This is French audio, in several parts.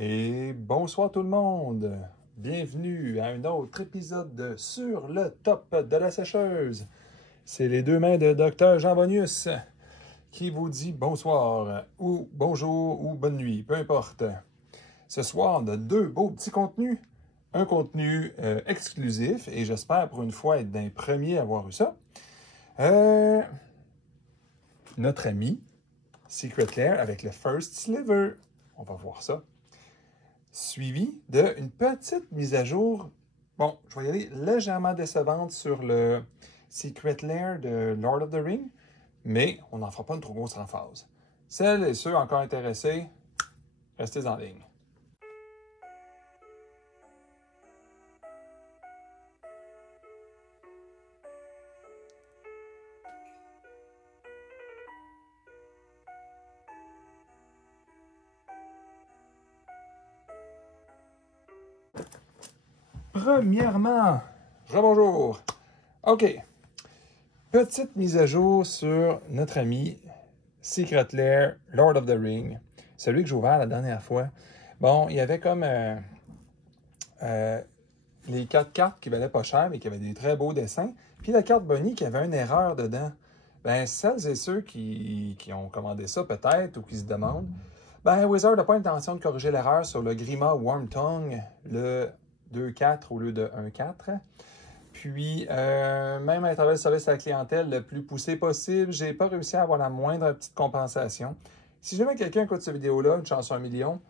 Et bonsoir tout le monde! Bienvenue à un autre épisode de Sur le top de la sécheuse. C'est les deux mains de Dr. Jean Bonius qui vous dit bonsoir ou bonjour ou bonne nuit, peu importe. Ce soir, on a deux beaux petits contenus. Un contenu exclusif, et j'espère pour une fois être d'un premier à avoir eu ça. Notre ami Secret Lair avec le First Sliver. On va voir ça. Suivi d'une petite mise à jour. Bon, je vais y aller légèrement décevante sur le Secret Lair de Lord of the Rings, mais on n'en fera pas une trop grosse emphase. Celles et ceux encore intéressés, restez en ligne. Premièrement, rebonjour. OK. Petite mise à jour sur notre ami Secret Lair, Lord of the Rings. Celui que j'ai ouvert la dernière fois. Bon, il y avait comme les 4 cartes qui valaient pas cher, mais qui avaient des très beaux dessins. Puis la carte Bonnie qui avait une erreur dedans. Ben, celles et ceux qui ont commandé ça peut-être, ou qui se demandent, ben, Wizard n'a pas intention de corriger l'erreur sur le Grima Warm Tongue, le 2-4 au lieu de 1-4. Puis, même à travers le service à la clientèle le plus poussé possible, j'ai pas réussi à avoir la moindre petite compensation. Si jamais quelqu'un écoute cette vidéo-là, une chance sur 1 million,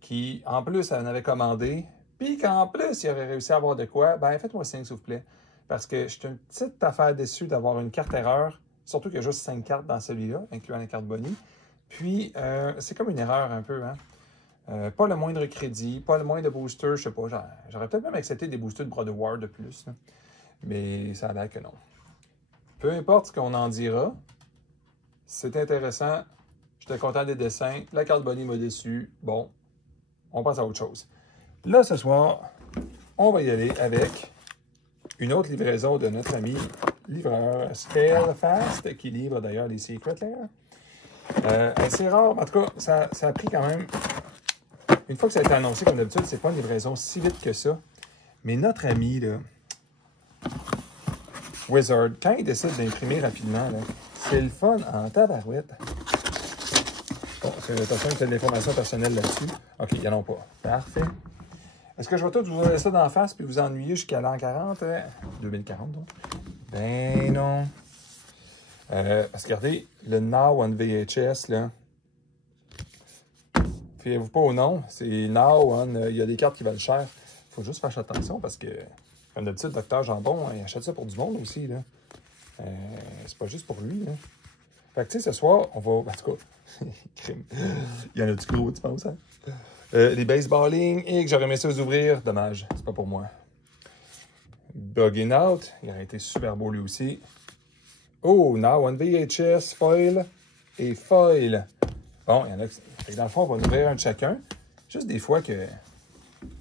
qui en plus en avait commandé, puis qu'en plus il aurait réussi à avoir de quoi, ben faites-moi signe s'il vous plaît. Parce que je suis une petite affaire déçue d'avoir une carte erreur, surtout qu'il y a juste 5 cartes dans celui-là, incluant la carte Bonnie. Puis, c'est comme une erreur un peu, hein. Pas le moindre crédit, pas le moindre booster, je sais pas. J'aurais peut-être même accepté des boosters de Brood of War de plus. Là. Mais ça a l'air que non. Peu importe ce qu'on en dira, c'est intéressant. J'étais content des dessins. La carte Bonnie m'a déçu. Bon, on passe à autre chose. Là, ce soir, on va y aller avec une autre livraison de notre ami livreur Scale Fast, qui livre d'ailleurs les Secret Lair. C'est rare, en tout cas, ça a pris quand même... Une fois que ça a été annoncé, comme d'habitude, c'est pas une livraison si vite que ça. Mais notre ami, là, Wizard, quand il décide d'imprimer rapidement, c'est le fun en tabarouette. Bon, attention, il y a de l'information personnelle là-dessus. OK, il n'y en a pas. Parfait. Est-ce que je vais tout vous laisser ça d'en face puis vous ennuyer jusqu'à l'an 40? 2040, donc. Ben non. Parce que regardez, le Now on VHS, là. Fiez-vous pas au nom, c'est Now on. Il y a des cartes qui valent cher. Il faut juste faire attention parce que, comme d'habitude, Dr. Jambon, il achète ça pour du monde aussi, là. C'est pas juste pour lui, là. Fait que, tu sais, ce soir, on va... En tout cas, crime. Il y en a du gros, tu penses, hein? Les baseballing, et que j'aurais aimé ça les ouvrir. Dommage, c'est pas pour moi. Bugging Out, il a été super beau lui aussi. Oh, Now on VHS, foil et foil. Bon, il y en a qui... Dans le fond, on va en ouvrir un de chacun. Juste des fois que...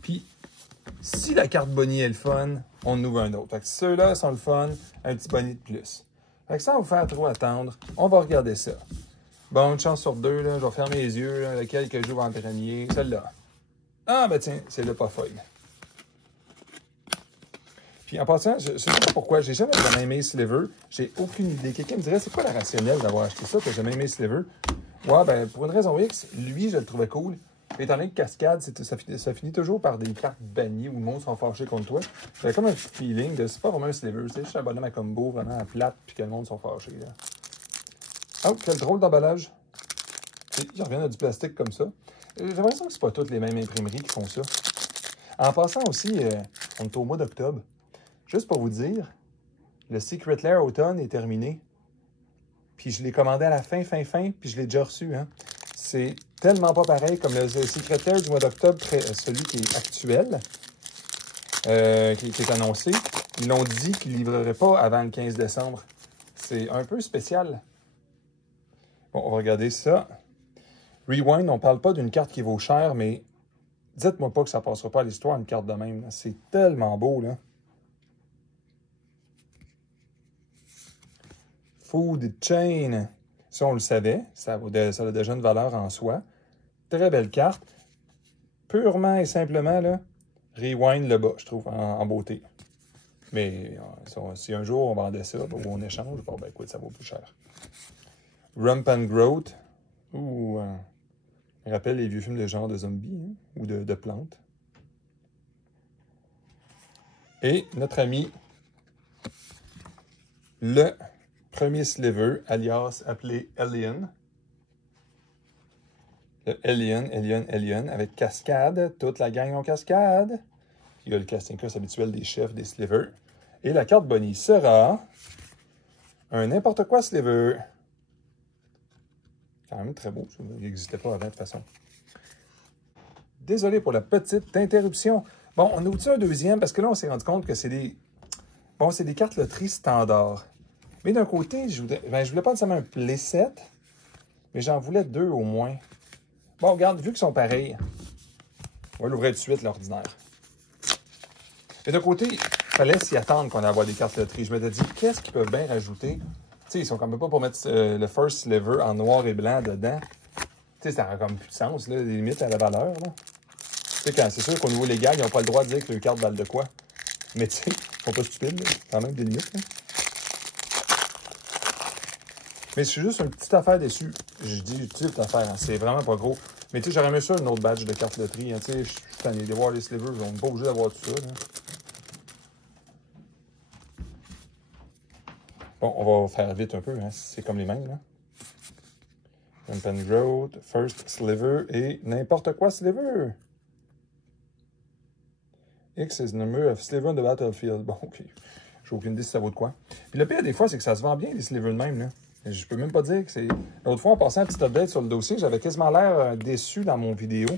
Puis, si la carte Bonnie est le fun, on en ouvre un autre. Fait que ceux-là sont le fun, un petit Bonnie de plus. Fait que sans vous faire trop attendre, on va regarder ça. Bon, une chance sur deux, là, je vais fermer les yeux, là, lequel que j'ouvre en dernier. Celle-là. Ah, ben tiens, c'est le pas foil. Puis en passant, je ne sais pas pourquoi, j'ai jamais vraiment aimé Sliver. J'ai aucune idée. Quelqu'un me dirait, c'est quoi la rationnelle d'avoir acheté ça, que j'ai jamais aimé Sliver? Ouais, ben pour une raison X, lui, je le trouvais cool. Étant donné que Cascade, ça finit toujours par des cartes bannies où le monde sont fâchés contre toi. J'avais comme un petit feeling de c'est pas vraiment un Sliver, c'est juste un bonhomme à combo vraiment à plate puis que le monde sont fâchés. Là. Oh, quel drôle d'emballage. Ils reviennent à du plastique comme ça. J'ai l'impression que c'est pas toutes les mêmes imprimeries qui font ça. En passant aussi, on est au mois d'octobre. Juste pour vous dire, le Secret Lair automne est terminé. Puis je l'ai commandé à la fin, puis je l'ai déjà reçu. Hein. C'est tellement pas pareil comme le Secret Lair du mois d'octobre, celui qui est actuel, qui est annoncé. Ils l'ont dit qu'ils ne livreraient pas avant le 15 décembre. C'est un peu spécial. Bon, on va regarder ça. Rewind, on ne parle pas d'une carte qui vaut cher, mais dites-moi pas que ça ne passera pas à l'histoire, une carte de même. C'est tellement beau, là. Food Chain. Ça, on le savait. Ça a déjà une valeur en soi. Très belle carte. purement et simplement, là, Rewind le bas, je trouve, en beauté. Mais si un jour on vendait ça, ou on échange, bon, ben écoute, ça vaut plus cher. Rump and Growth, ou rappelle les vieux films de genre de zombies, hein, ou de plantes. Et notre ami, le premier sliver, alias appelé Alien. Le Alien, avec cascade, toute la gang en cascade. Il y a le casting curse habituel des chefs des slivers. Et la carte bonnie sera un n'importe quoi sliver. Quand même très beau, ça n'existait pas avant de toute façon. Désolé pour la petite interruption. Bon, on ouvre un deuxième parce que là, on s'est rendu compte que c'est des... Bon, c'est des cartes loterie standards. Mais d'un côté, je voulais pas nécessairement un playset, mais j'en voulais 2 au moins. Bon, regarde, vu qu'ils sont pareils, on va l'ouvrir tout de suite, l'ordinaire. Mais d'un côté, il fallait s'y attendre qu'on allait avoir des cartes loterie. Je m'étais dit, qu'est-ce qu'ils peuvent bien rajouter? Tu sais, ils sont quand même pas pour mettre le first sliver en noir et blanc dedans. Tu sais, ça n'a comme plus de sens, là, les limites à la valeur, là. Tu sais, c'est sûr qu'au niveau légal, ils n'ont pas le droit de dire que les cartes valent de quoi. Mais tu sais, ils sont pas stupides, là. Quand même des limites, là. Mais je suis juste une petite affaire dessus. Je dis une petite affaire, hein. C'est vraiment pas gros. Mais tu sais, j'aurais aimé ça, une autre badge de carte loterie. Hein. Tu sais, je suis tanné de voir les slivers. On n'est pas obligé d'avoir tout ça. Là. Bon, on va faire vite un peu. Hein. C'est comme les mêmes. Là. Rump and Growth, First Sliver et n'importe quoi Sliver. X is the number of sliver on the battlefield. Bon, OK. J'ai aucune idée si ça vaut de quoi. Puis le pire des fois, c'est que ça se vend bien, les slivers de même. Là. Je peux même pas dire que c'est... L'autre fois, en passant un petit update sur le dossier, j'avais quasiment l'air déçu dans mon vidéo.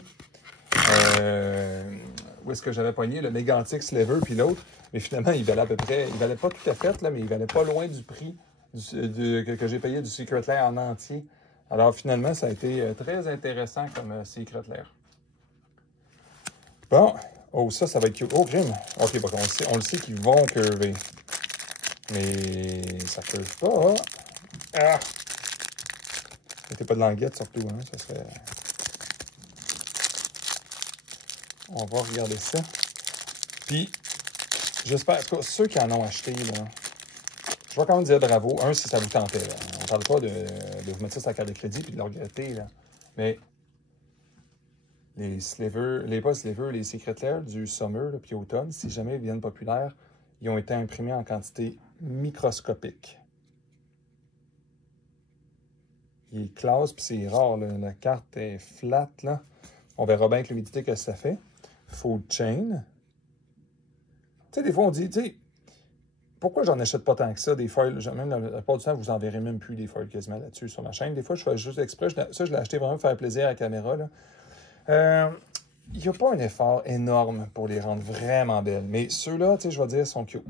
Où est-ce que j'avais pogné le Megantic Sliver puis l'autre. Mais finalement, il valait à peu près... Il valait pas tout à fait, là, mais il valait pas loin du prix que j'ai payé du Secret Lair en entier. Alors finalement, ça a été très intéressant comme Secret Lair. Bon. Oh, ça va être cute. Oh, crime. OK, bon, on le sait qu'ils vont curver. Mais ça curve pas. Ah! Mettez pas de languette surtout, hein. Ça serait... On va regarder ça. Puis, j'espère que ceux qui en ont acheté, là, je vais quand même dire bravo. Un, si ça vous tentait. Là. On ne parle pas de vous mettre ça sur la carte de crédit et de le regretter. Là. Mais les slivers, les Secret Lair du Summer puis automne, si jamais ils deviennent populaires, ils ont été imprimés en quantité microscopique. Il est classe, puis c'est rare. Là. La carte est flat. Là. On verra bien avec l'humidité que ça fait. Food chain. Tu sais, des fois, on dit, tu sais, pourquoi j'en achète pas tant que ça, des foils? Même la plupart du temps, vous en verrez même plus des foils quasiment là-dessus sur ma chaîne. Des fois, je fais juste exprès. Ça, je l'ai acheté vraiment pour faire plaisir à la caméra. Il n'y a pas un effort énorme pour les rendre vraiment belles. Mais ceux-là, tu sais, je vais dire, sont cute.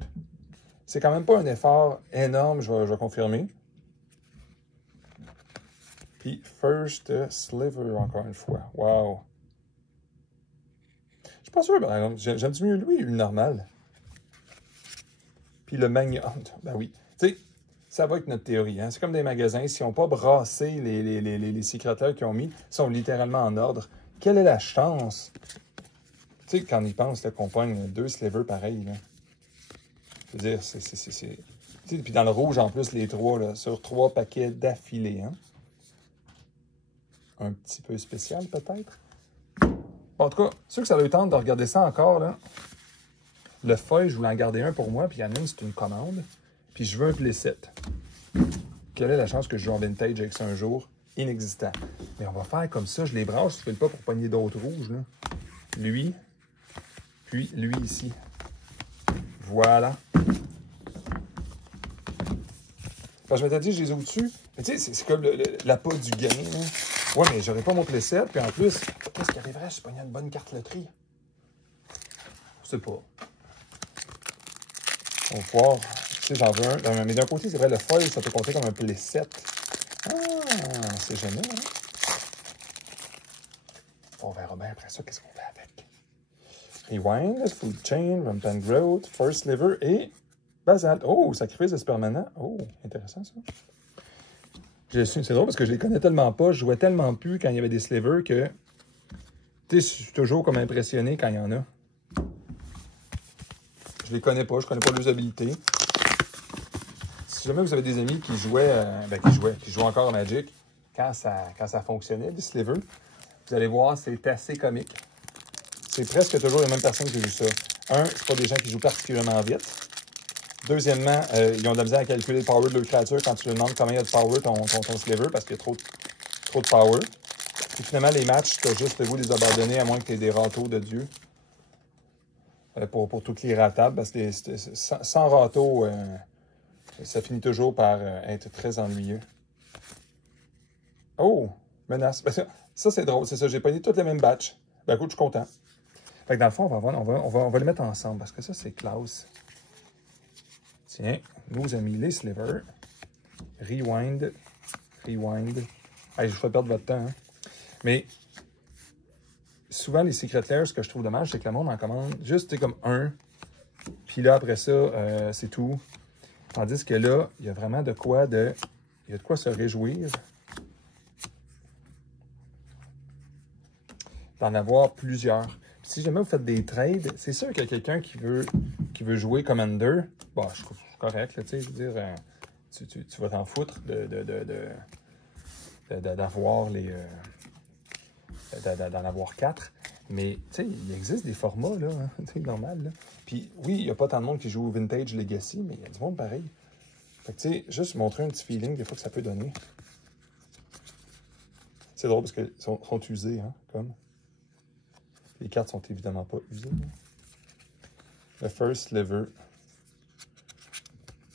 C'est quand même pas un effort énorme, je vais confirmer. Puis, First Sliver, encore une fois. Wow! Je suis pas sûr, par exemple. J'aime mieux lui, le normal. Puis le Magnum. Ben oui. Tu sais, ça va avec notre théorie. Hein? C'est comme des magasins. S'ils n'ont pas brassé les Secret Lair qu'ils ont mis, ils sont littéralement en ordre. Quelle est la chance? Tu sais, quand ils pensent qu'on pogne 2 slivers pareils. Là. Je veux dire, c'est... Puis dans le rouge, en plus, les 3, là, sur 3 paquets d'affilée. Hein? Un petit peu spécial, peut-être. Bon, en tout cas, ceux que ça leur tente de regarder ça encore, là, le feuille, je voulais en garder un pour moi, puis il y en a une, c'est une commande. Puis je veux un playset. Quelle est la chance que je joue en vintage avec ça un jour? Inexistant. Mais on va faire comme ça, je les branche, je ne fais pas pour pogner d'autres rouges. Là. Lui, puis lui ici. Voilà. Quand je m'étais dit, je les ouvre dessus. Mais tu sais, c'est comme l'appât du gain. Là. Ouais, mais j'aurais pas mon playset. Puis en plus, qu'est-ce qui arriverait si je pognais une bonne carte loterie? Je sais pas. On va voir. Tu sais, j'en veux un. Mais d'un côté, c'est vrai, le foil, ça peut compter comme un playset. Ah, c'est génial, hein? On verra bien après ça, qu'est-ce qu'on fait avec. Rewind, Food Chain, Rump and Growth, First Sliver et Basalt. Oh, sacrifice de permanent. Oh, intéressant ça. C'est drôle parce que je les connais tellement pas, je jouais tellement plus quand il y avait des slivers que je suis toujours comme impressionné quand il y en a. Je les connais pas, je connais pas leurs habilités. Si jamais vous avez des amis qui jouaient, qui jouent encore à Magic, quand ça fonctionnait, les slivers, vous allez voir, c'est assez comique. C'est presque toujours les mêmes personnes qui jouent ça. Un, c'est pas des gens qui jouent particulièrement vite. Deuxièmement, ils ont de la misère à calculer le power de leur créature quand tu leur demandes combien il y a de power ton sliver parce qu'il y a trop de power. Puis finalement, les matchs, tu as juste le goût de les abandonner à moins que tu aies des râteaux de Dieu pour tout clear à table. Parce que sans râteau, ça finit toujours par être très ennuyeux. Oh! Menace. Ça, c'est drôle, c'est ça. J'ai pogné toutes les mêmes batchs. Ben écoute, je suis content. Fait que dans le fond, on va les mettre ensemble parce que ça, c'est classe. Tiens, nos amis les slivers. Rewind. Hey, je vous fais perdre votre temps. Hein. Mais souvent, les Secret Lairs, ce que je trouve dommage, c'est que le monde en commande juste comme un. Puis là, après ça, c'est tout. Tandis que là, il y a vraiment de quoi se réjouir. D'en avoir plusieurs. Puis si jamais vous faites des trades, c'est sûr qu'il y a quelqu'un qui veut jouer Commander. Bon, je trouve correct, là, tu sais, je veux dire, tu vas t'en foutre d'avoir d'en avoir 4. Mais, tu sais, il existe des formats, là, hein, tu sais, normal, là. Puis, oui, il n'y a pas tant de monde qui joue au Vintage Legacy, mais il y a du monde pareil. Fait que, tu sais, juste montrer un petit feeling des fois que ça peut donner. C'est drôle parce qu'ils sont usés, hein, comme. Les cartes sont évidemment pas usées. Hein. Le First Sliver.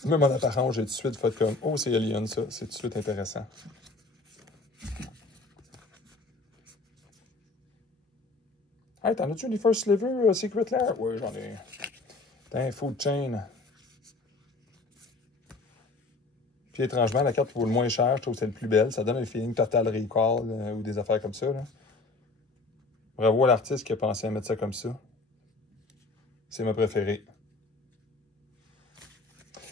Même en apparence, j'ai tout de suite fait comme, oh, c'est Alien, ça. C'est tout de suite intéressant. Hey, t'en as-tu des First Sliver Secret Lair? Oui, j'en ai. Putain, Food Chain. Puis étrangement, la carte qui vaut le moins cher, je trouve que c'est le plus belle. Ça donne un feeling Total Recall ou des affaires comme ça. Là. Bravo à l'artiste qui a pensé à mettre ça comme ça. C'est ma préférée.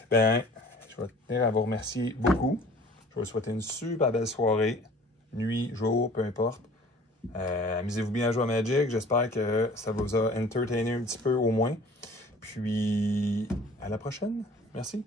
Ben, je vais tenir à vous remercier beaucoup. Je vais vous souhaiter une super belle soirée, nuit, jour, peu importe. Amusez-vous bien à jouer à Magic. J'espère que ça vous a entertainé un petit peu au moins. Puis, à la prochaine. Merci.